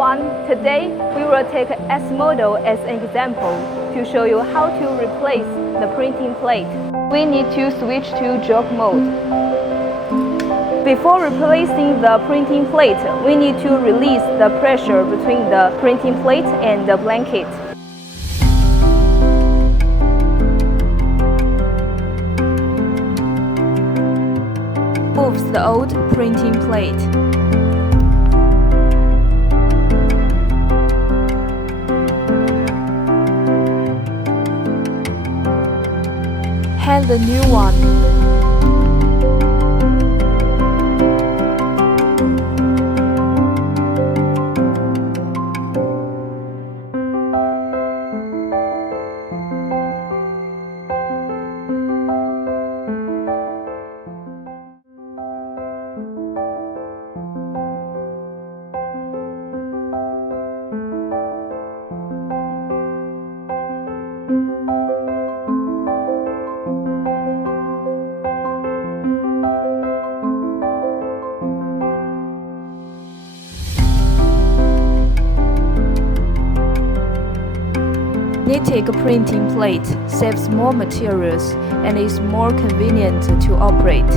everyone, today we will take S model as an example to show you how to replace the printing plate. We need to switch to joke mode. Before replacing the printing plate, we need to release the pressure between the printing plate and the blanket. Moves the old printing plate. Hang the new one. Knitting printing plate saves more materials and is more convenient to operate.